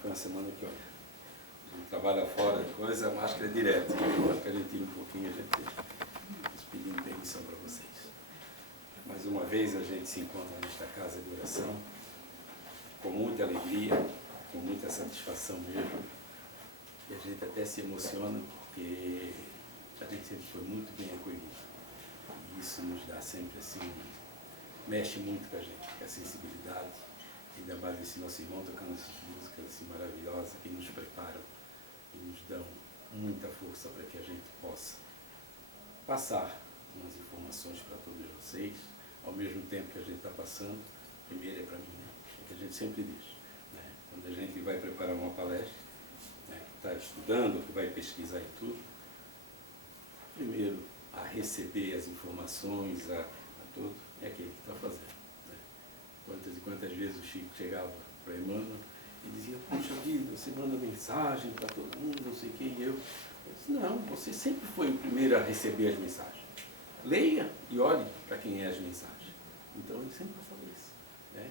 foi uma semana que, olha, a gente trabalha fora, coisa, a máscara é direto. Então, que a gente tira um pouquinho, a gente está pedindo permissão para vocês. Mais uma vez a gente se encontra nesta casa de oração, com muita alegria, com muita satisfação mesmo. E a gente até se emociona, porque a gente sempre foi muito bem acolhido. E isso nos dá sempre assim, mexe muito com a gente, com a sensibilidade. Ainda mais esse nosso irmão tocando essas músicas assim maravilhosas que nos preparam e nos dão muita força para que a gente possa passar umas informações para todos vocês, ao mesmo tempo que a gente está passando. Primeiro é para mim, né? É que a gente sempre diz, né? Quando a gente vai preparar uma palestra, né, que está estudando, que vai pesquisar e tudo, primeiro a receber as informações, a tudo, é aquele que está fazendo. Quantas e quantas vezes o Chico chegava para Emmanuel e dizia, puxa vida, você manda mensagem para todo mundo, não sei quem, eu disse, não, você sempre foi o primeiro a receber as mensagens. Leia e olhe para quem é as mensagens. Então ele sempre passava isso, né?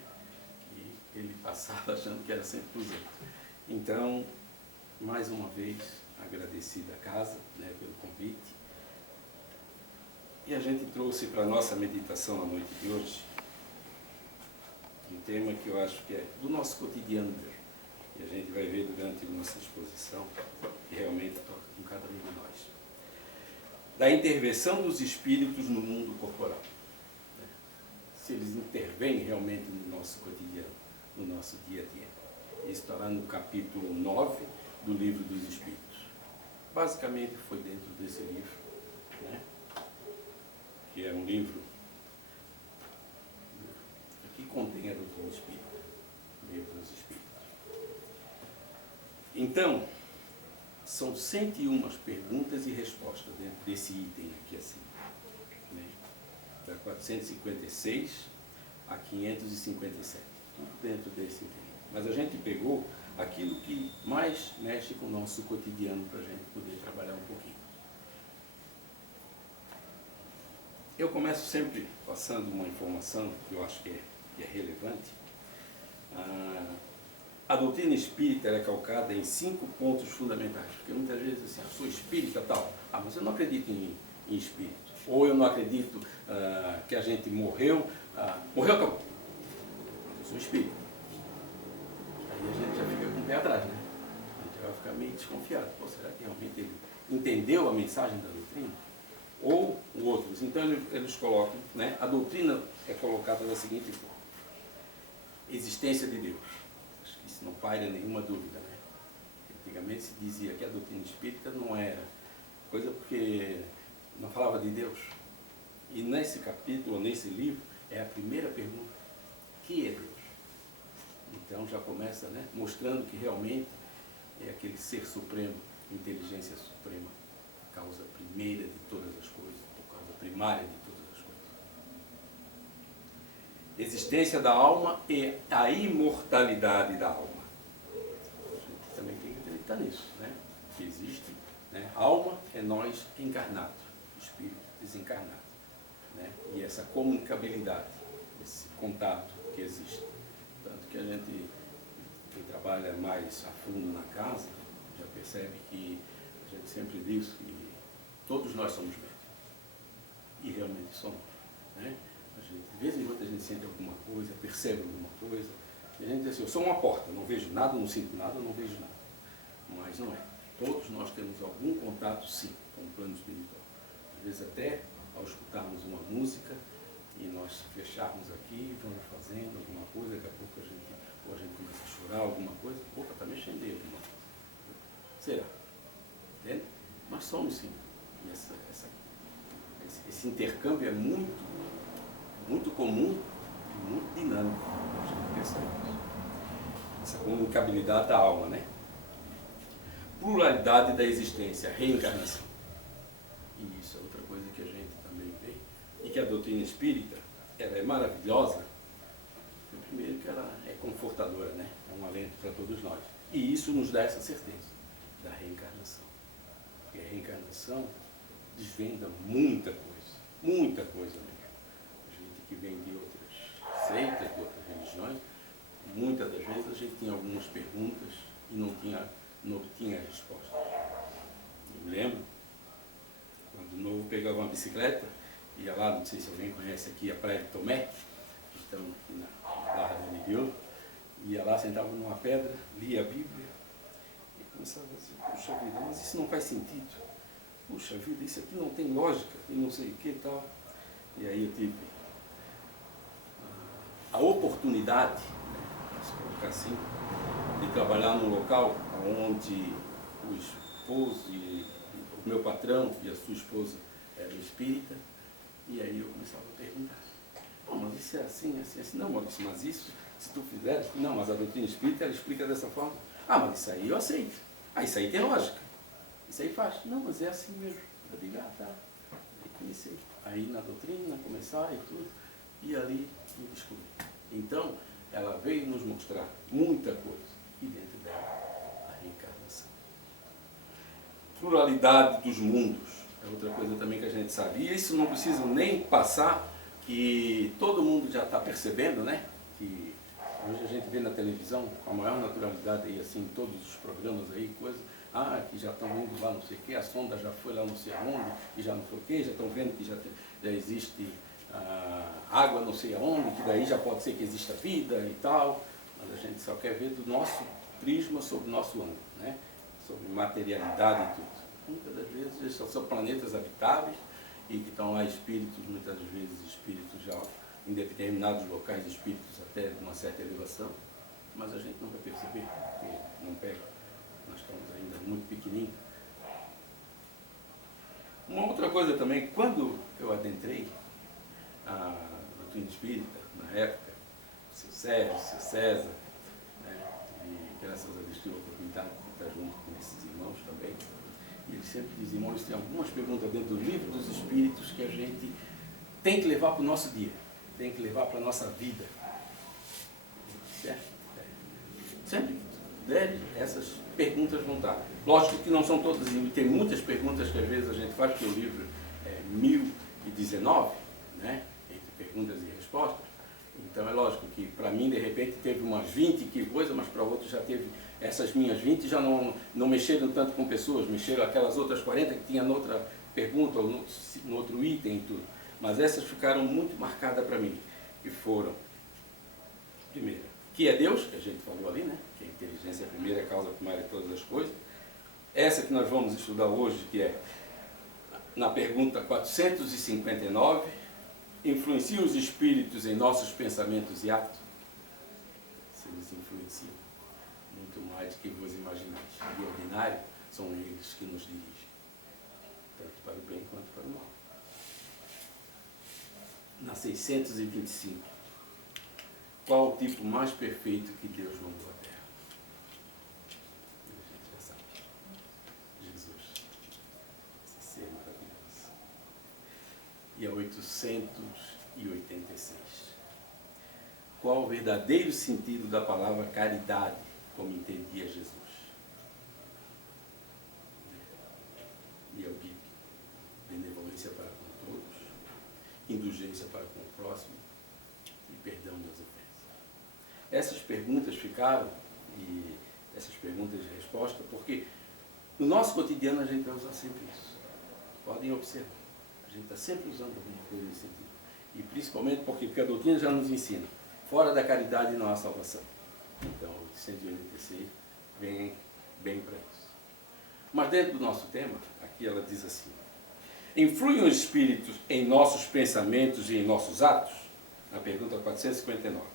E ele passava achando que era sempre para os outros. Então, mais uma vez, agradecido à casa, né, pelo convite. E a gente trouxe para a nossa meditação na noite de hoje um tema que eu acho que é do nosso cotidiano mesmo. E a gente vai ver durante a nossa exposição que realmente toca com cada um de nós. Da intervenção dos espíritos no mundo corporal. Se eles intervêm realmente no nosso cotidiano, no nosso dia a dia. Isso está lá no capítulo 9 do Livro dos Espíritos. Basicamente foi dentro desse livro, né? Que é um livro que contém a doutrina espírita, Livro dos Espíritos. Então, são 101 perguntas e respostas dentro desse item aqui assim, né? Da 456 a 557, tudo dentro desse item. Mas a gente pegou aquilo que mais mexe com o nosso cotidiano para a gente poder trabalhar um pouquinho. Eu começo sempre passando uma informação que eu acho que é relevante. A doutrina espírita é calcada em 5 pontos fundamentais, porque muitas vezes assim, eu sou espírita tal, mas eu não acredito em espírito, ou eu não acredito que a gente morreu, acabou, eu sou espírita. Aí a gente já fica com o pé atrás, né? A gente vai ficar meio desconfiado. Pô, será que realmente ele entendeu a mensagem da doutrina? Ou outros. Então eles colocam, né? A doutrina é colocada da seguinte forma: existência de Deus. Acho que isso não paira nenhuma dúvida, né? Antigamente se dizia que a doutrina espírita não era coisa porque não falava de Deus. E nesse capítulo, nesse livro, é a primeira pergunta: que é Deus? Então já começa, né, mostrando que realmente é aquele ser supremo, inteligência suprema, a causa primeira de todas as coisas, a causa primária de todas as coisas. Existência da alma e a imortalidade da alma. A gente também tem que acreditar nisso, né? Que existe, né? Alma é nós encarnados, espírito desencarnado, né? E essa comunicabilidade, esse contato que existe. Tanto que a gente, quem trabalha mais a fundo na casa, já percebe que a gente sempre diz que todos nós somos médicos. E realmente somos, né? A gente, de vez em quando a gente sente alguma coisa, percebe alguma coisa, e a gente diz assim, eu sou uma porta, não vejo nada, não sinto nada, não vejo nada. Mas não é. Todos nós temos algum contato, sim, com o plano espiritual. Às vezes até ao escutarmos uma música e nós fecharmos aqui, vamos fazendo alguma coisa, daqui a pouco a gente começa a chorar alguma coisa, opa, está mexendo em alguma coisa. Será? Entende? Nós somos, sim. E esse intercâmbio é muito comum e muito dinâmico. A gente percebe isso. Essa comunicabilidade da alma, né? Pluralidade da existência, reencarnação. E isso é outra coisa que a gente também vê. E que a doutrina espírita, ela é maravilhosa. Primeiro que ela é confortadora, né? É um alento para todos nós. E isso nos dá essa certeza da reencarnação. Porque a reencarnação desvenda muita coisa mesmo. A gente que vem de outras seitas, de outras religiões, muitas das vezes gente tinha algumas perguntas e não obtinha resposta. Eu me lembro, quando o novo pegava uma bicicleta, ia lá, não sei se alguém conhece aqui a Praia de Tomé, que estão aqui na Barra do Miguel, ia lá, sentava numa pedra, lia a Bíblia e começava a dizer, puxa vida, mas isso não faz sentido. Puxa vida, isso aqui não tem lógica, e não sei o que e tal. E aí eu tive a oportunidade, vamos colocar assim, de trabalhar num local onde o esposo e o meu patrão e a sua esposa eram espírita, e aí eu começava a perguntar, mas isso é assim, assim, assim, não, Maurício, mas isso, se tu fizeres, não, mas a doutrina espírita ela explica dessa forma, mas isso aí eu aceito, isso aí tem lógica, isso aí faz, não, mas é assim mesmo, eu digo, tá, aí comecei, aí na doutrina, começar e tudo, e ali me descobri. Então, ela veio nos mostrar muita coisa, e dentro dela, a reencarnação. Pluralidade dos mundos, é outra coisa também que a gente sabe, e isso não precisa nem passar, que todo mundo já está percebendo, né? Que hoje a gente vê na televisão, com a maior naturalidade aí, assim, todos os programas aí, coisas, que já estão indo lá não sei o que, a sonda já foi lá não sei aonde, e já não foi o que, já estão vendo que já existe água não sei aonde, que daí já pode ser que exista vida e tal, mas a gente só quer ver do nosso prisma sobre o nosso ângulo, né? Sobre materialidade e tudo. Muitas das vezes são planetas habitáveis e que estão lá espíritos, muitas vezes espíritos já em determinados locais, espíritos até de uma certa elevação, mas a gente não vai perceber, porque não pega, nós estamos ainda muito pequenininhos. Uma outra coisa também, quando eu adentrei a doutrina espírita, na época, o seu Sérgio, o seu César, né, e graças a Deus tive a oportunidade de estar junto com esses irmãos também, e eles sempre dizem, irmãos, tem algumas perguntas dentro do livro dos Espíritos que a gente tem que levar para o nosso dia, tem que levar para a nossa vida. Certo? Sempre que der, essas perguntas vão estar. Lógico que não são todas, e tem muitas perguntas que às vezes a gente faz, porque o livro é 1019, né? Entre perguntas e respostas. Então é lógico que para mim, de repente, teve umas 20 que coisa, mas para outros já teve essas minhas 20, já não mexeram tanto com pessoas, mexeram aquelas outras 40 que tinha noutra pergunta, ou no outro item e tudo. Mas essas ficaram muito marcadas para mim, que foram, primeiro, que é Deus, que a gente falou ali, né? Que a inteligência é a primeira causa primária de todas as coisas. Essa que nós vamos estudar hoje, que é na pergunta 459, influenciam os espíritos em nossos pensamentos e atos? Se eles influenciam muito mais do que vos imaginais. E ordinário, são eles que nos dirigem, tanto para o bem quanto para o mal. Na 625, qual o tipo mais perfeito que Deus mandou à Terra? A gente já sabe. Jesus. Esse ser maravilhoso. E a 886. Qual o verdadeiro sentido da palavra caridade, como entendia Jesus? E é o BIP. Benevolência para com todos, indulgência para com o próximo e perdão das ofensas. Essas perguntas ficaram, e essas perguntas de resposta, porque no nosso cotidiano a gente vai usar sempre isso. Podem observar. A gente está sempre usando alguma coisa nesse sentido. E principalmente porque a doutrina já nos ensina. Fora da caridade não há salvação. Então, o 186 vem bem para isso. Mas dentro do nosso tema, aqui ela diz assim: influem os espíritos em nossos pensamentos e em nossos atos? Na pergunta 459.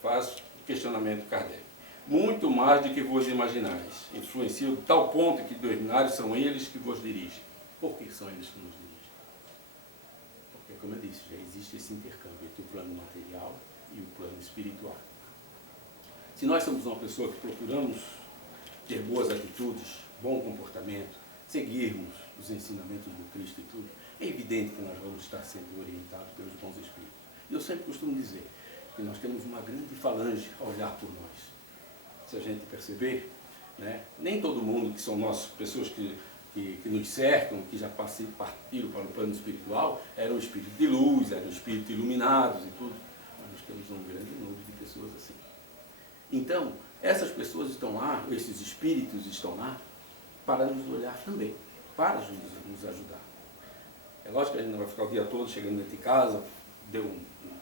Faz o questionamento Kardec. Muito mais do que vos imaginais. Influenciam de tal ponto que, do ordinário, são eles que vos dirigem. Por que são eles que nos dirigem? Porque, como eu disse, já existe esse intercâmbio entre o plano material e o plano espiritual. Se nós somos uma pessoa que procuramos ter boas atitudes, bom comportamento, seguirmos os ensinamentos do Cristo e tudo, é evidente que nós vamos estar sempre orientados pelos bons espíritos. E eu sempre costumo dizer que nós temos uma grande falange a olhar por nós. Se a gente perceber, né, nem todo mundo que são nossas pessoas que nos cercam, que já partiram para o plano espiritual, eram espíritos de luz, eram espíritos iluminados e tudo. Mas nós temos um grande número de pessoas assim. Então, essas pessoas estão lá, esses espíritos estão lá, para nos olhar também, para nos ajudar. É lógico que a gente não vai ficar o dia todo chegando dentro de casa, deu um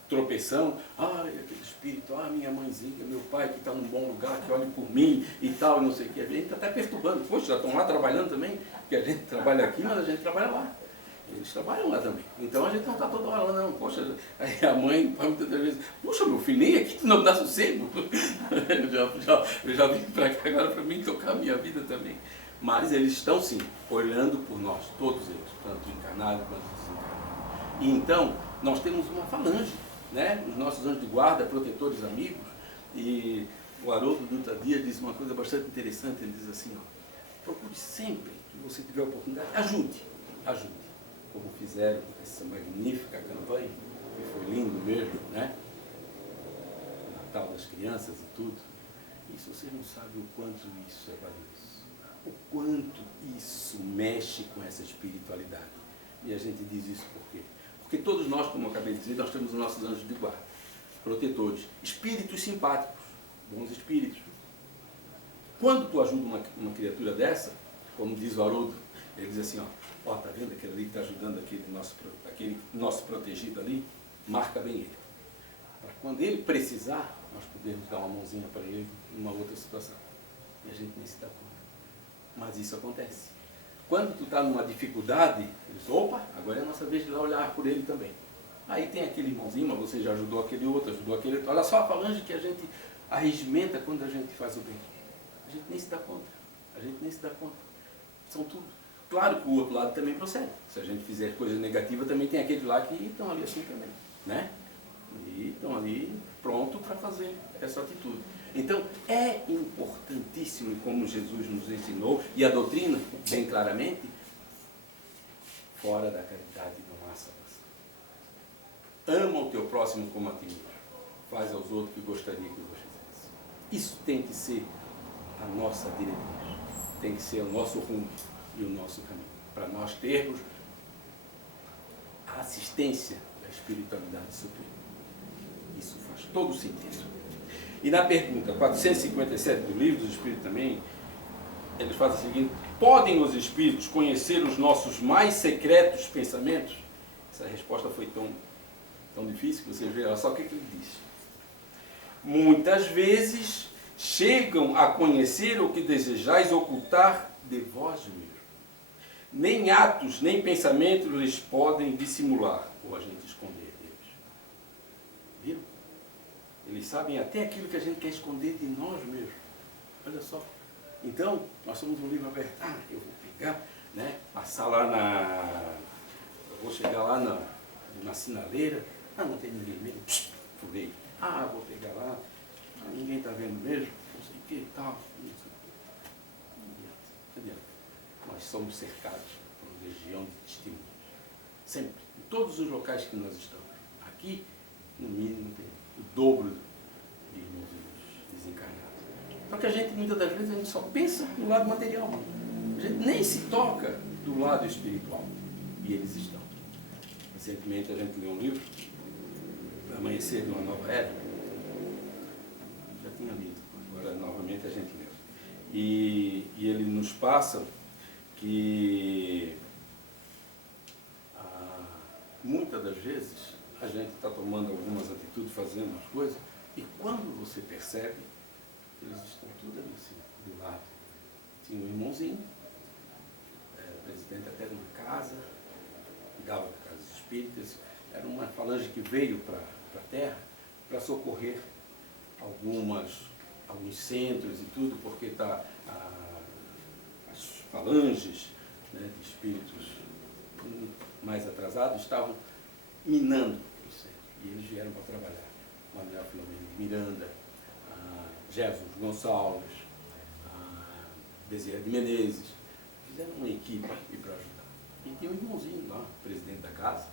tropeção, ai, aquele espírito, minha mãezinha, meu pai que está num bom lugar, que olha por mim e tal, e não sei o que. A gente está até perturbando. Poxa, já estão lá trabalhando também, porque a gente trabalha aqui, mas a gente trabalha lá. Eles trabalham lá também. Então a gente não está toda hora lá, não. Poxa, aí a mãe, muitas vezes, poxa, meu filho, nem aqui tu não me dá sossego. eu já vim para cá agora para mim tocar a minha vida também. Mas eles estão sim, olhando por nós, todos eles, tanto encarnados quanto desencarnados. E então, nós temos uma falange, né? Os nossos anjos de guarda, protetores amigos. E o Haroldo Dutra Dias diz uma coisa bastante interessante, ele diz assim, procure sempre que você tiver oportunidade, ajude. Como fizeram essa magnífica campanha, que foi lindo mesmo, né? Natal das crianças e tudo. Isso vocês não sabem o quanto isso é valioso. O quanto isso mexe com essa espiritualidade. E a gente diz isso por quê? Porque todos nós, como eu acabei de dizer, nós temos os nossos anjos de guarda, protetores, espíritos simpáticos, bons espíritos. Quando tu ajuda uma criatura dessa, como diz o Haroldo, ele diz assim, tá vendo aquele ali que está ajudando aquele nosso protegido ali? Marca bem ele. Para quando ele precisar, nós podemos dar uma mãozinha para ele numa outra situação. E a gente nem se dá conta. Mas isso acontece. Quando tu está numa dificuldade, ele diz, opa, agora é a nossa vez de lá olhar por ele também. Aí tem aquele irmãozinho, mas você já ajudou aquele outro, Olha só a falange que a gente arregimenta quando a gente faz o bem. A gente nem se dá conta. São tudo. Claro que o outro lado também procede. Se a gente fizer coisa negativa, também tem aqueles lá que estão ali assim também, né? E estão ali pronto para fazer essa atitude. Então, é importantíssimo, como Jesus nos ensinou, e a doutrina, bem claramente, fora da caridade não há salvação. Ama o teu próximo como a ti mesmo. Faz aos outros o que gostaria que vos fizesse. Isso tem que ser a nossa diretriz. Tem que ser o nosso rumo e o nosso caminho. Para nós termos a assistência da espiritualidade suprema. Isso faz todo sentido. E na pergunta 457 do Livro dos Espíritos também, eles fazem o seguinte: podem os espíritos conhecer os nossos mais secretos pensamentos? Essa resposta foi tão difícil que vocês veem. Olha só o que ele diz. Muitas vezes chegam a conhecer o que desejais ocultar de vós mesmos. Nem atos, nem pensamentos lhes podem dissimular ou a gente esconder deles. Viram? Eles sabem até aquilo que a gente quer esconder de nós mesmos. Olha só. Então, nós somos um livro aberto. Eu vou pegar, né? Passar lá eu vou chegar lá na sinaleira. Não tem ninguém mesmo. Furei. Vou pegar lá. Ninguém está vendo mesmo. Não sei o que e tal. Não adianta. Nós somos cercados por uma legião de testemunhas. Sempre. Em todos os locais que nós estamos. Aqui, no mínimo, tem o dobro de irmãos desencarnados. Só que a gente, muitas das vezes, a gente só pensa no lado material. A gente nem se toca do lado espiritual. E eles estão. Recentemente a gente leu um livro, Amanhecer de uma Nova Era. Já tinha lido, agora novamente a gente leu. E ele nos passa que muitas das vezes a gente está tomando algumas atitudes, fazendo as coisas, e quando você percebe, eles estão tudo ali assim, do lado. Tinha um irmãozinho, presidente até de uma casa, cuidava da casa espíritas, era uma falange que veio para a Terra para socorrer alguns centros e tudo, porque as falanges, né, de espíritos mais atrasados estavam minando o centro. E eles vieram para trabalhar. Manuel Filomeno Miranda, Jesus Gonçalves, Bezerra de Menezes, fizeram uma equipe para ajudar. E tinha um irmãozinho lá, presidente da casa,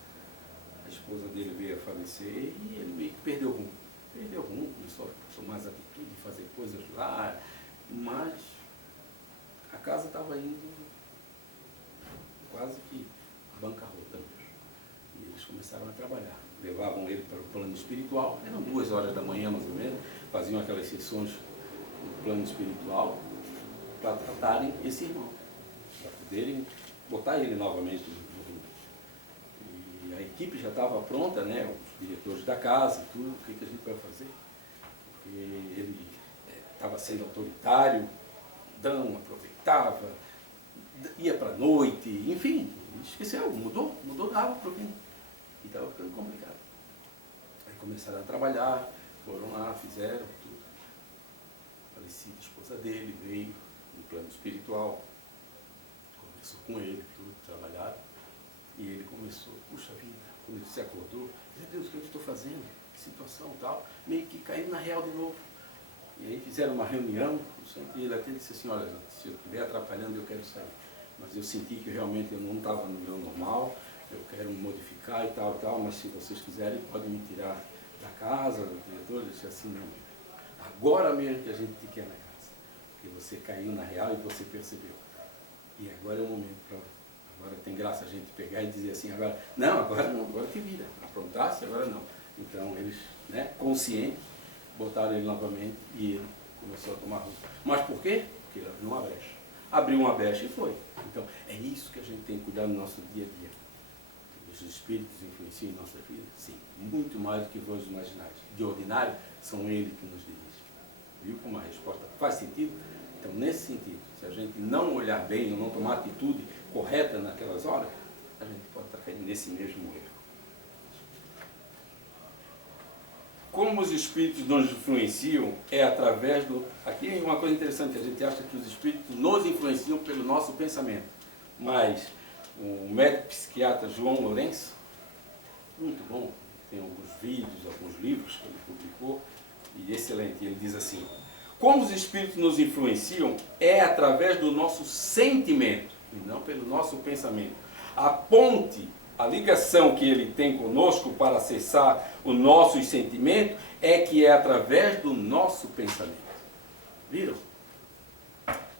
a esposa dele veio a falecer e ele meio que perdeu o rumo. Começou a tomar mais atitude de fazer coisas lá, mas a casa estava indo quase que bancarrota mesmo. E eles começaram a trabalhar. Levavam ele para o plano espiritual, eram 2 horas da manhã mais ou menos, faziam aquelas sessões no plano espiritual para tratarem esse irmão, para poderem botar ele novamente no rumo. E a equipe já estava pronta, né, os diretores da casa e tudo, o que a gente vai fazer? Porque ele estava sendo autoritário, Dão aproveitava, ia para a noite, enfim, esqueceu, mudou da água para o vinho. E estava ficando complicado. Aí começaram a trabalhar, foram lá, fizeram tudo. A falecida esposa dele veio no plano espiritual, conversou com ele, tudo, trabalharam. E ele começou, puxa vida, quando ele se acordou, meu Deus, o que eu estou fazendo? Que situação tal? Meio que caiu na real de novo. E aí fizeram uma reunião, e ele até disse assim, olha, se eu estiver atrapalhando, eu quero sair. Mas eu senti que realmente eu não estava no meu normal, eu quero modificar e tal, mas se vocês quiserem, podem me tirar da casa, do diretor. Eu disse assim, não, agora mesmo que a gente te quer na casa. Porque você caiu na real e você percebeu. E agora é o momento para... Agora tem graça a gente pegar e dizer assim, agora não, agora te vira. Aprontasse, agora não. Então eles, né, conscientes, botaram ele novamente e ele começou a tomar rumo. Mas por quê? Porque ele abriu uma brecha. Abriu uma brecha e foi. Então, é isso que a gente tem que cuidar no nosso dia a dia. Os espíritos influenciam em nossa vida? Sim. Muito mais do que vós imaginais. De ordinário, são eles que nos dirigem. Viu como a resposta faz sentido? Então, nesse sentido, se a gente não olhar bem ou não tomar atitude correta naquelas horas, a gente pode estar caindo nesse mesmo erro. Como os espíritos nos influenciam é através do... Aqui é uma coisa interessante, a gente acha que os espíritos nos influenciam pelo nosso pensamento. Mas o médico psiquiatra João Lourenço, muito bom, tem alguns vídeos, alguns livros que ele publicou, e excelente, ele diz assim, como os espíritos nos influenciam é através do nosso sentimento, e não pelo nosso pensamento. A ponte, a ligação que ele tem conosco para acessar o nosso sentimento é que é através do nosso pensamento. Viram?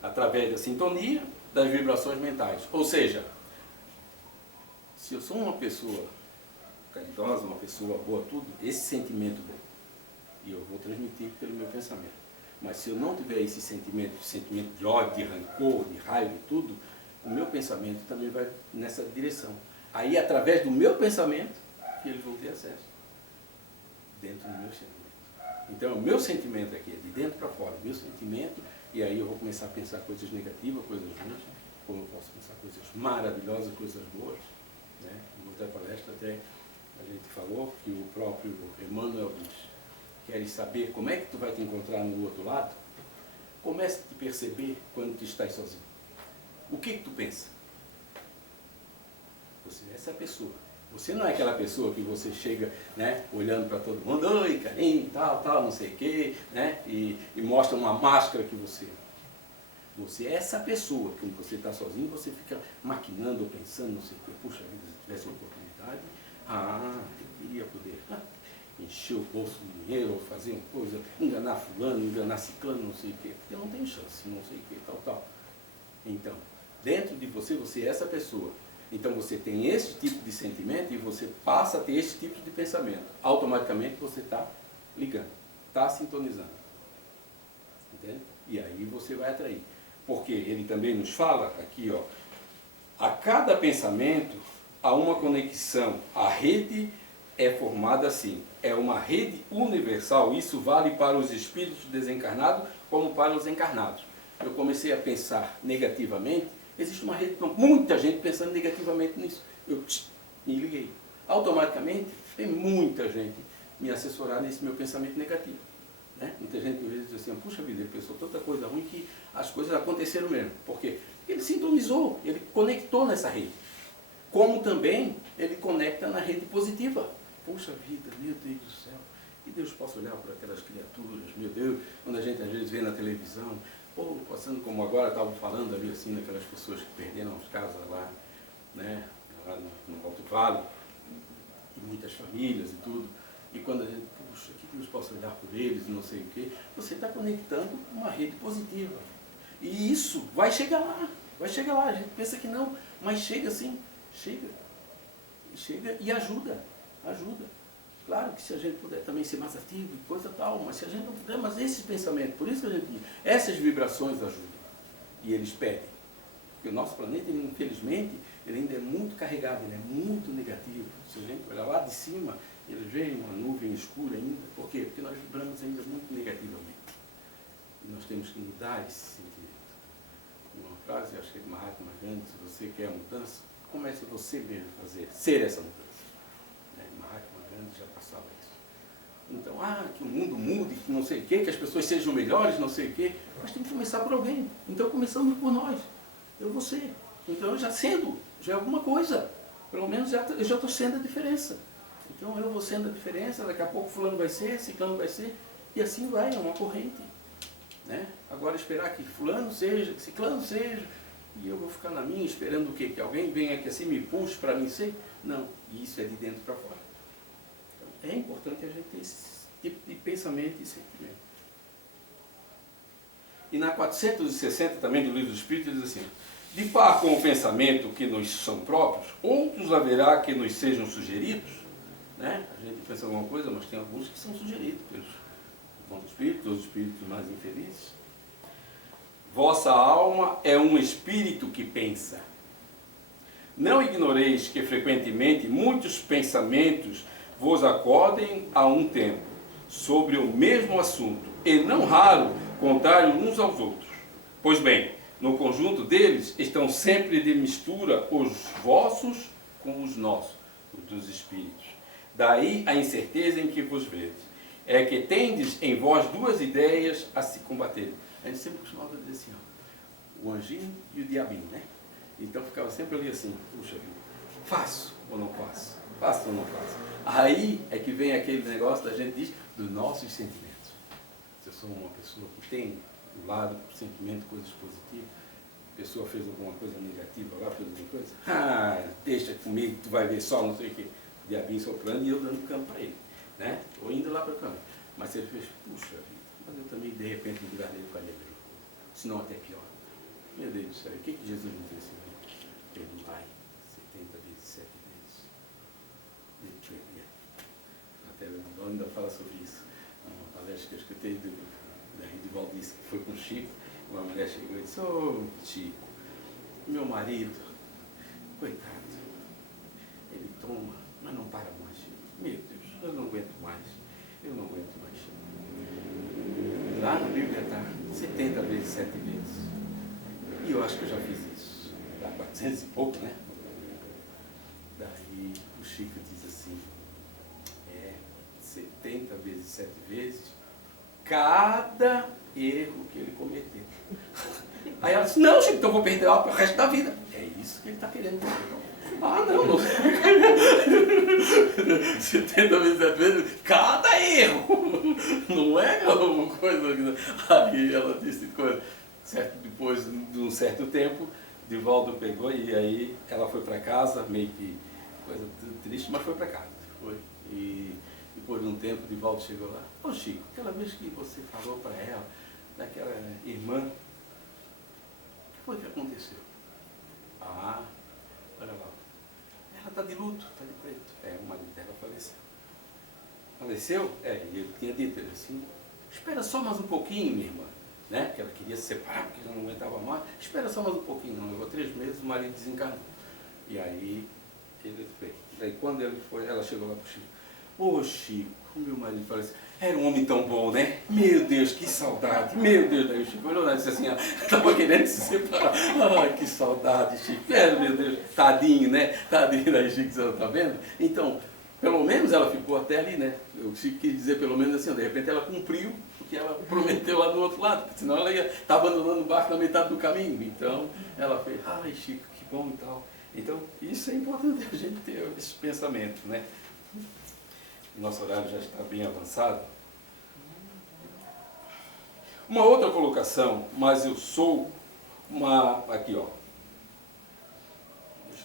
Através da sintonia, das vibrações mentais. Ou seja, se eu sou uma pessoa caridosa, uma pessoa boa, tudo, esse sentimento vem. E eu vou transmitir pelo meu pensamento. Mas se eu não tiver esse sentimento de ódio, de rancor, de raiva e tudo, o meu pensamento também vai nessa direção. Aí, através do meu pensamento, que eles vão ter acesso. Dentro do meu sentimento. Então, o meu sentimento aqui é de dentro para fora, o meu sentimento, e aí eu vou começar a pensar coisas negativas, coisas ruins, como eu posso pensar coisas maravilhosas, coisas boas. Né? Em outra palestra até a gente falou que o próprio Emmanuel diz, queres saber como é que tu vai te encontrar no outro lado? Comece a te perceber quando tu estás sozinho. O que tu pensa? Você é essa pessoa. Você não é aquela pessoa que você chega, né, olhando para todo mundo, oi, carinho, tal, não sei o quê, né, e mostra uma máscara que você é. Você é essa pessoa, quando você está sozinho, você fica maquinando ou pensando, não sei o quê, puxa vida, se tivesse uma oportunidade, eu queria poder encher o bolso de dinheiro, ou fazer uma coisa, enganar fulano, enganar ciclano, não sei o quê, porque não tem chance, não sei o quê, tal. Então, dentro de você, você é essa pessoa. Então você tem esse tipo de sentimento e você passa a ter esse tipo de pensamento. Automaticamente você está ligando, está sintonizando. Entende? E aí você vai atrair. Porque ele também nos fala aqui, ó, a cada pensamento há uma conexão. A rede é formada assim. É uma rede universal. Isso vale para os espíritos desencarnados como para os encarnados. Eu comecei a pensar negativamente. Existe uma rede, muita gente pensando negativamente nisso. Eu me liguei. Automaticamente, tem muita gente me assessorar nesse meu pensamento negativo. Né? Muita gente às vezes diz assim, puxa vida, ele pensou tanta coisa ruim que as coisas aconteceram mesmo. Por quê? Porque ele sintonizou, ele conectou nessa rede. Como também ele conecta na rede positiva. Puxa vida, meu Deus do céu. E Deus possa olhar para aquelas criaturas, meu Deus, quando a gente às vezes vê na televisão, ou passando como agora, estava falando ali assim, daquelas pessoas que perderam as casas lá, né, lá no Alto Vale, e muitas famílias e tudo, e quando a gente, puxa, que Deus possa olhar por eles, não sei o quê, você está conectando uma rede positiva. E isso vai chegar lá, a gente pensa que não, mas chega sim, chega e ajuda. Claro que se a gente puder também ser mais ativo e coisa tal, mas se a gente não puder, mas esses pensamentos, por isso que a gente diz, essas vibrações ajudam. E eles pedem. Porque o nosso planeta, infelizmente, ele ainda é muito carregado, ele é muito negativo. Se a gente olhar lá de cima, ele vê uma nuvem escura ainda. Por quê? Porque nós vibramos ainda muito negativamente. E nós temos que mudar esse sentimento. Uma frase, acho que é de Mahatma Gandhi, se você quer a mudança, comece você mesmo a fazer, ser essa mudança. Mahatma Gandhi já passava isso. Então, que o mundo mude, que não sei o quê, que as pessoas sejam melhores, não sei o quê. Mas tem que começar por alguém. Então, começando por nós. Eu vou ser. Então, eu já sendo, já é alguma coisa. Pelo menos eu já estou sendo a diferença. Então, eu vou sendo a diferença, daqui a pouco fulano vai ser, ciclano vai ser, e assim vai, é uma corrente. Né? Agora, esperar que fulano seja, que ciclano seja, e eu vou ficar na minha esperando o quê? Que alguém venha aqui assim me puxe para mim ser? Não, isso é de dentro para fora. Então, é importante a gente ter esse tipo de pensamento e sentimento. E na 460 também do Livro do Espírito diz assim: de par com o pensamento que nos são próprios, outros haverá que nos sejam sugeridos. Né? A gente pensa alguma coisa, mas tem alguns que são sugeridos pelos bons espíritos, os espíritos mais infelizes. Vossa alma é um espírito que pensa. Não ignoreis que frequentemente muitos pensamentos vos acordem a um tempo sobre o mesmo assunto, e não raro contrários uns aos outros. Pois bem, no conjunto deles estão sempre de mistura os vossos com os nossos, os dos espíritos. Daí a incerteza em que vos vedes. É que tendes em vós duas ideias a se combaterem. A gente sempre costumava dizer assim, ó, o anjinho e o diabinho, né? Então ficava sempre ali assim, puxa, faço ou não faço? Faço ou não faço? Aí é que vem aquele negócio da gente diz dos nossos sentimentos. Se eu sou uma pessoa que tem do lado do sentimento coisas positivas, a pessoa fez alguma coisa negativa lá, fez alguma coisa, deixa comigo, tu vai ver só, não sei o que, o diabinho soprando e eu dando campo para ele, né? Ou indo lá para o campo. Mas se ele fez, puxa vida, mas eu também de repente no lugar dele faria bem, senão até pior. Meu Deus do céu, o que Jesus nos disse? Perdoai 70 vezes, 7 vezes. Até o ainda fala sobre isso. Uma palestra que eu escutei da Rede Valdice, que foi com o Chico, uma mulher chegou e disse, Chico, meu marido, coitado, ele toma, mas não para mais. Meu Deus, eu não aguento mais. Lá na Bíblia está 70 vezes, 7 vezes. E eu acho que eu já fiz isso. Dá 400 e pouco, né? Daí o Chico diz assim, 70 vezes, 7 vezes, cada erro que ele cometeu. Aí ela disse, não, Chico, então eu vou perder o resto da vida. É isso que ele está querendo dizer. Não. 70 vezes, 7 vezes, cada erro. Não é alguma coisa. Aí ela disse coisa. Certo, depois de um certo tempo, Divaldo pegou e aí ela foi para casa, meio que coisa triste, mas foi para casa. Foi. E depois de um tempo, Divaldo chegou lá. Chico, aquela vez que você falou para ela, daquela irmã, o que foi que aconteceu? Olha lá. Ela está de luto, está de preto. O marido dela faleceu. Faleceu? E eu tinha dito assim, espera só mais um pouquinho, minha irmã. Né? Que ela queria se separar, porque já não aguentava mais. Espera só mais um pouquinho, não levou 3 meses, o marido desencarnou. E aí ele fez. Daí quando ele foi, ela chegou lá para o Chico. Chico, o meu marido falou assim, era um homem tão bom, né? Meu Deus, que saudade, meu Deus. Daí o Chico olhou lá e disse assim, estava querendo se separar. Que saudade, Chico. Meu Deus, tadinho, né? Tadinho. Daí o Chico disse, tá vendo? Então, pelo menos ela ficou até ali, né? O Chico quis dizer pelo menos assim, de repente ela cumpriu o que ela prometeu lá do outro lado, porque senão ela ia estar abandonando o barco na metade do caminho. Então, ela fez, Chico, que bom e tal. Então, isso é importante a gente ter esse pensamento, né? O nosso horário já está bem avançado. Uma outra colocação, mas eu sou aqui, ó.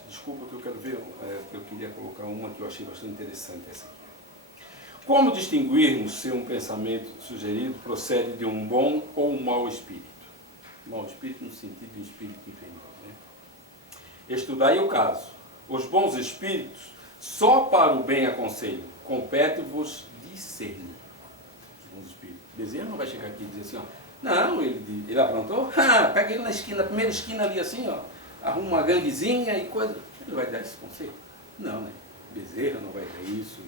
Desculpa que eu quero ver, eu queria colocar uma que eu achei bastante interessante, essa aqui. Como distinguirmos se um pensamento sugerido procede de um bom ou um mau espírito? Mau espírito no sentido de um espírito inferior, né? Estudai o caso. Os bons espíritos só para o bem aconselham, compete-vos discernir os espíritos. Bezerra não vai chegar aqui e dizer assim, ó, não, ele aprontou, pega ele na esquina, na primeira esquina ali assim, ó, arruma uma ganguezinha e coisa. Ele vai dar esse conselho? Não, né? Bezerra não vai dar isso,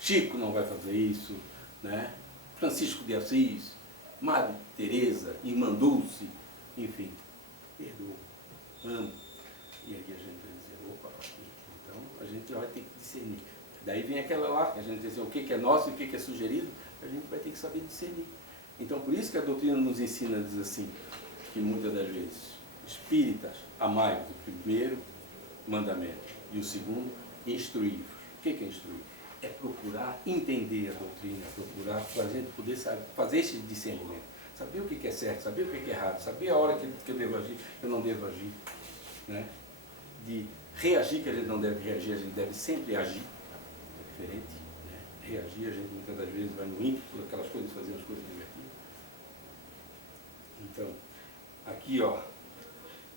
Chico não vai fazer isso, né? Francisco de Assis, Madre Teresa, Irmã Dulce, enfim, perdoa, amo. E aí a gente vai dizer, opa, então a gente vai ter que discernir. Daí vem aquela lá, que a gente diz assim, o que é nosso e o que é sugerido, a gente vai ter que saber discernir. Então por isso que a doutrina nos ensina, diz assim, que muitas das vezes, espíritas, amai-vos, o primeiro mandamento, e o segundo, instruir. O que é instruir? É procurar entender a doutrina, procurar para a gente poder fazer esse discernimento. Saber o que é certo, saber o que é errado, saber a hora que eu devo agir, eu não devo agir. Né? De reagir, que a gente não deve reagir, a gente deve sempre agir. É diferente. Né? Reagir, a gente muitas das vezes vai no ímpeto daquelas coisas, fazer as coisas negativas. Então, aqui, ó,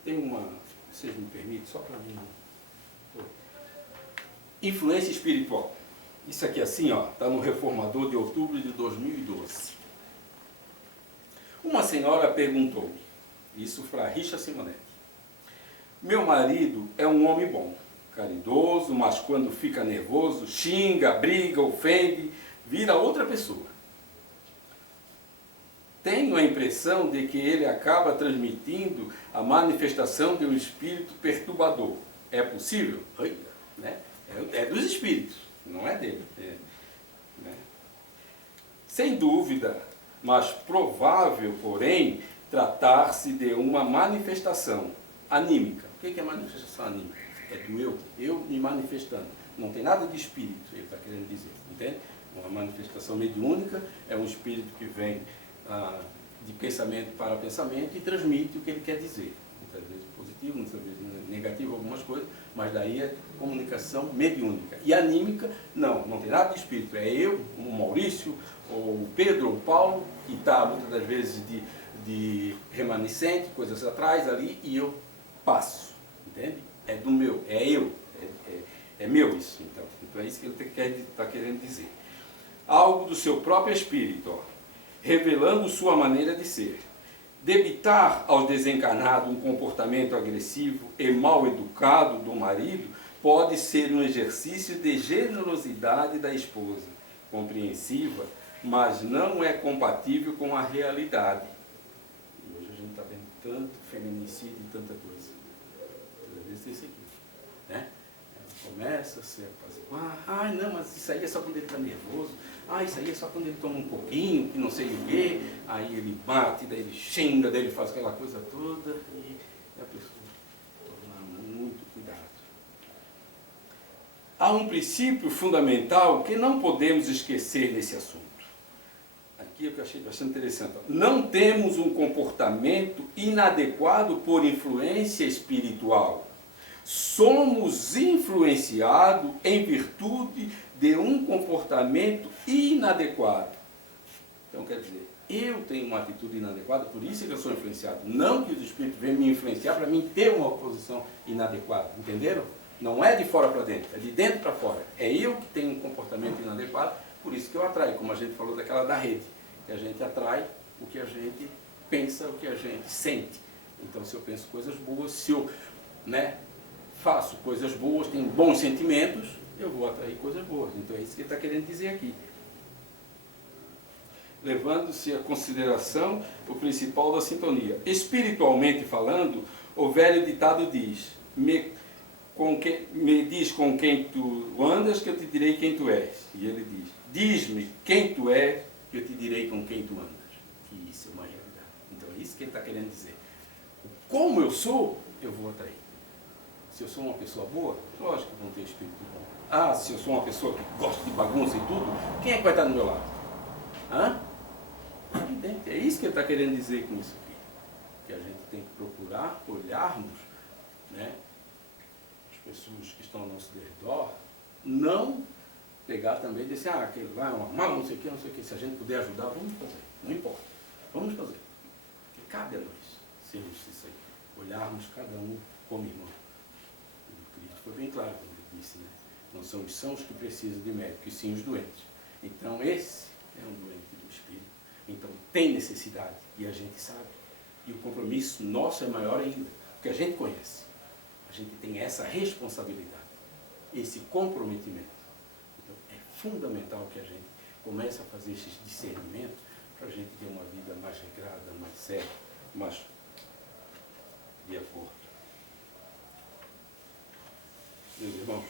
tem uma, vocês me permitem, só para mim. Influência espiritual. Isso aqui assim, ó, está no Reformador de outubro de 2012. Uma senhora perguntou-me, isso para Richa Simonetti, meu marido é um homem bom, caridoso, mas quando fica nervoso, xinga, briga, ofende, vira outra pessoa. Tenho a impressão de que ele acaba transmitindo a manifestação de um espírito perturbador. É possível? Né? É dos espíritos, não é dele. Né? Sem dúvida, mas provável, porém, tratar-se de uma manifestação anímica. O que é manifestação anímica? É do eu me manifestando. Não tem nada de espírito, ele está querendo dizer, entende? Uma manifestação mediúnica é um espírito que vem de pensamento para pensamento e transmite o que ele quer dizer. Muitas vezes positivo, muitas vezes negativo, algumas coisas, mas daí é comunicação mediúnica. E anímica, não tem nada de espírito. É eu, o Maurício, ou o Pedro, ou o Paulo, que está muitas das vezes de remanescente, coisas atrás ali, e eu passo. Entende? É do meu, é eu. É meu isso. Então é isso que ele está querendo dizer. Algo do seu próprio espírito, ó, revelando sua maneira de ser. Debitar aos desencarnados um comportamento agressivo e mal educado do marido pode ser um exercício de generosidade da esposa, compreensiva, mas não é compatível com a realidade. E hoje a gente está vendo tanto feminicídio e tanta coisa. Às vezes é isso aqui. Né? Começa a se apaziguar, não, mas isso aí é só quando ele está nervoso, isso aí é só quando ele toma um pouquinho, que não sei o quê, aí ele bate, daí ele xinga, daí ele faz aquela coisa toda, e a pessoa toma muito cuidado. Há um princípio fundamental que não podemos esquecer nesse assunto. Aqui é o que eu achei bastante interessante. Não temos um comportamento inadequado por influência espiritual. Somos influenciados em virtude de um comportamento inadequado. Então, quer dizer, eu tenho uma atitude inadequada, por isso que eu sou influenciado. Não que os espíritos venham me influenciar para mim ter uma posição inadequada. Entenderam? Não é de fora para dentro, é de dentro para fora. É eu que tenho um comportamento inadequado, por isso que eu atraio, como a gente falou daquela da rede. Que a gente atrai o que a gente pensa, o que a gente sente. Então, se eu penso coisas boas, se eu faço coisas boas, tenho bons sentimentos, eu vou atrair coisas boas. Então é isso que ele está querendo dizer aqui. Levando-se a consideração o principal da sintonia. Espiritualmente falando, o velho ditado diz, me diz com quem tu andas, que eu te direi quem tu és. E ele diz, diz-me quem tu és, que eu te direi com quem tu andas. Que isso é uma realidade. Então é isso que ele está querendo dizer. Como eu sou, eu vou atrair. Se eu sou uma pessoa boa, lógico que vão ter espírito bom. Se eu sou uma pessoa que gosta de bagunça e tudo, quem é que vai estar do meu lado? Evidente. É isso que ele está querendo dizer com isso aqui. Que a gente tem que procurar olharmos, as pessoas que estão ao nosso redor, não pegar também e dizer, aquele lá é uma mal, não sei o que. Se a gente puder ajudar, vamos fazer. Não importa. Vamos fazer. Porque cabe a nós sermos isso aí. Olharmos cada um como irmão. Foi bem claro quando ele disse, Não são os sãos que precisam de médico, e sim os doentes. Então esse é um doente do espírito. Então tem necessidade, e a gente sabe. E o compromisso nosso é maior ainda, porque a gente conhece. A gente tem essa responsabilidade, esse comprometimento. Então é fundamental que a gente comece a fazer esses discernimentos para a gente ter uma vida mais regrada, mais séria, mais de acordo. Meus irmãos,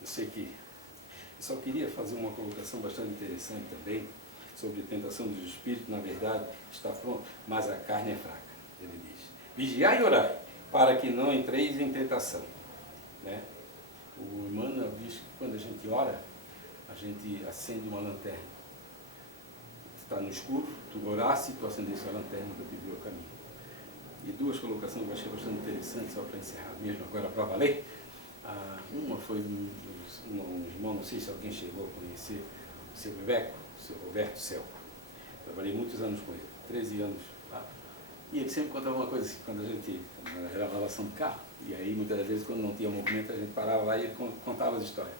eu sei que eu só queria fazer uma colocação bastante interessante também sobre a tentação dos espíritos. Na verdade, está pronto, mas a carne é fraca. Ele diz: vigiai e orai, para que não entreis em tentação. Né? O Emmanuel diz que quando a gente ora, a gente acende uma lanterna. Está no escuro, tu orasse e tu acendesse a lanterna para te ver o caminho. E duas colocações que eu achei bastante interessantes, só para encerrar mesmo agora para valer. Uma foi um irmão, não sei se alguém chegou a conhecer, o seu Bebeco, o seu Roberto Celco. Trabalhei muitos anos com ele, 13 anos lá. E ele sempre contava uma coisa assim, quando a gente era lavação de carro, e aí muitas das vezes quando não tinha movimento a gente parava lá e ele contava as histórias.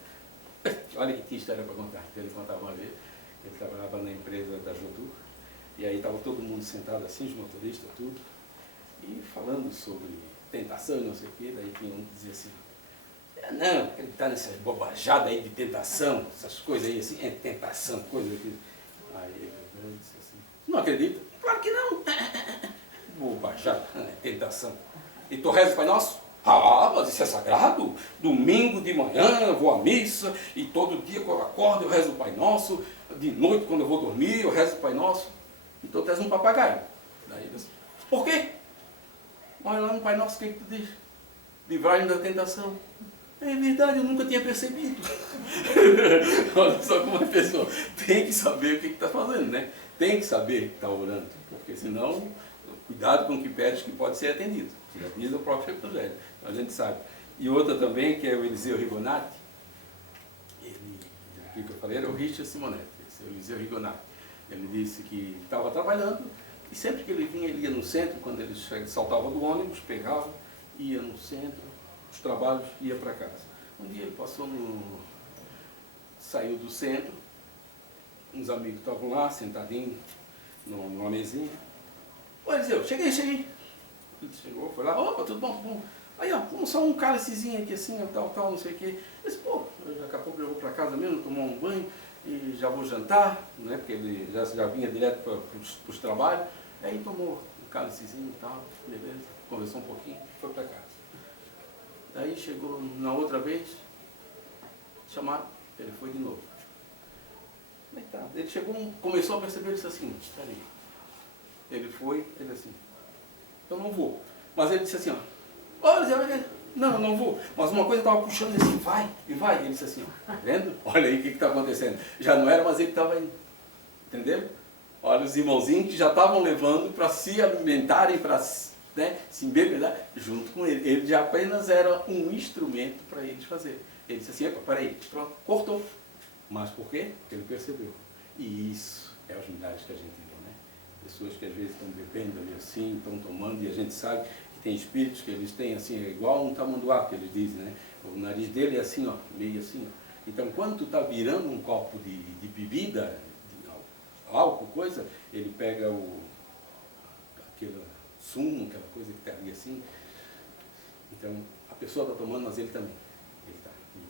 Olha que tinha história para contar. Ele contava uma vez, ele trabalhava na empresa da Jotur, e aí estava todo mundo sentado assim, os motoristas, tudo, e falando sobre tentação e não sei o quê. Daí tinha um que dizia assim: não, acreditar nessas bobajadas aí de tentação, essas coisas aí assim, é tentação, coisa aqui. Aí ele disse assim: não acredita? Claro que não. Bobajada, é tentação. E tu reza o Pai Nosso? Mas isso é sagrado. Domingo de manhã eu vou à missa, e todo dia quando eu acordo eu rezo o Pai Nosso. De noite quando eu vou dormir eu rezo o Pai Nosso. Então tu és um papagaio. Daí ele disse: por quê? Olha lá no Pai Nosso, o que tu diz? Livrai-nos da tentação. É verdade, eu nunca tinha percebido. Olha só como a pessoa tem que saber o que está fazendo, né? Tem que saber que está orando, porque senão, cuidado com o que pedes, que pode ser atendido. Já diz o próprio Evangelho, a gente sabe. E outra também, que é o Eliseu Rigonati, ele, aqui que eu falei, era o Richard Simonetti, esse é o Eliseu Rigonati. Ele disse que estava trabalhando, e sempre que ele vinha, ele ia no centro, quando ele saltava do ônibus, pegava, ia no centro, os trabalhos, ia para casa. Um dia ele passou saiu do centro, uns amigos estavam lá, sentadinhos, numa mesinha. Ô Eliseu, cheguei. Ele chegou, foi lá: opa, tudo bom, tudo bom. Aí, ó, vamos só um cálicezinho aqui assim, tal, não sei o quê. Ele disse: pô, daqui a pouco eu vou para casa mesmo, tomar um banho, e já vou jantar, né, porque ele já vinha direto para os trabalhos. Aí tomou um cálicezinho e tal, beleza, conversou um pouquinho, foi para casa. Daí chegou na outra vez, chamaram, ele foi de novo. Ele chegou, começou a perceber, ele disse assim: peraí. Ele foi, ele assim: eu não vou. Mas ele disse assim: ó, olha, não vou. Mas uma coisa estava puxando assim: vai, e vai. Ele disse assim: ó, tá vendo? Olha aí o que está acontecendo. Já não era, mas ele estava indo. Entendeu? Olha os irmãozinhos que já estavam levando para se alimentarem, para, né, se embebedar junto com ele. Ele já apenas era um instrumento para eles fazer. Ele disse assim: epa, peraí, pronto, cortou. Mas por quê? Porque ele percebeu. E isso é os milagres que a gente viu, né? Pessoas que às vezes estão bebendo ali assim, estão tomando, e a gente sabe que tem espíritos que eles têm assim, é igual um tamanduá, que eles dizem, né? O nariz dele é assim, ó, meio assim, ó. Então quando tu está virando um copo de bebida, álcool, coisa, ele pega aquele sumo, aquela coisa que está ali assim. Então, a pessoa está tomando, mas ele também.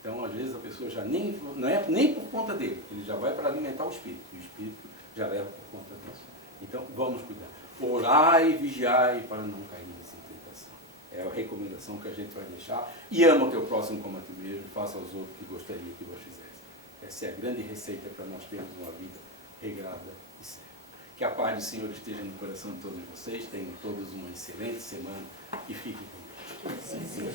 Então, às vezes, a pessoa já não é nem por conta dele, ele já vai para alimentar o espírito, e o espírito já leva por conta disso. Então, vamos cuidar. Orai e vigiai para não cair em tentação. É a recomendação que a gente vai deixar. E ama o teu próximo como a ti mesmo, faça aos outros que gostaria que vos fizesse. Essa é a grande receita para nós termos uma vida regrada e séria. Que a paz do Senhor esteja no coração de todos vocês, tenham todos uma excelente semana e fiquem com Deus.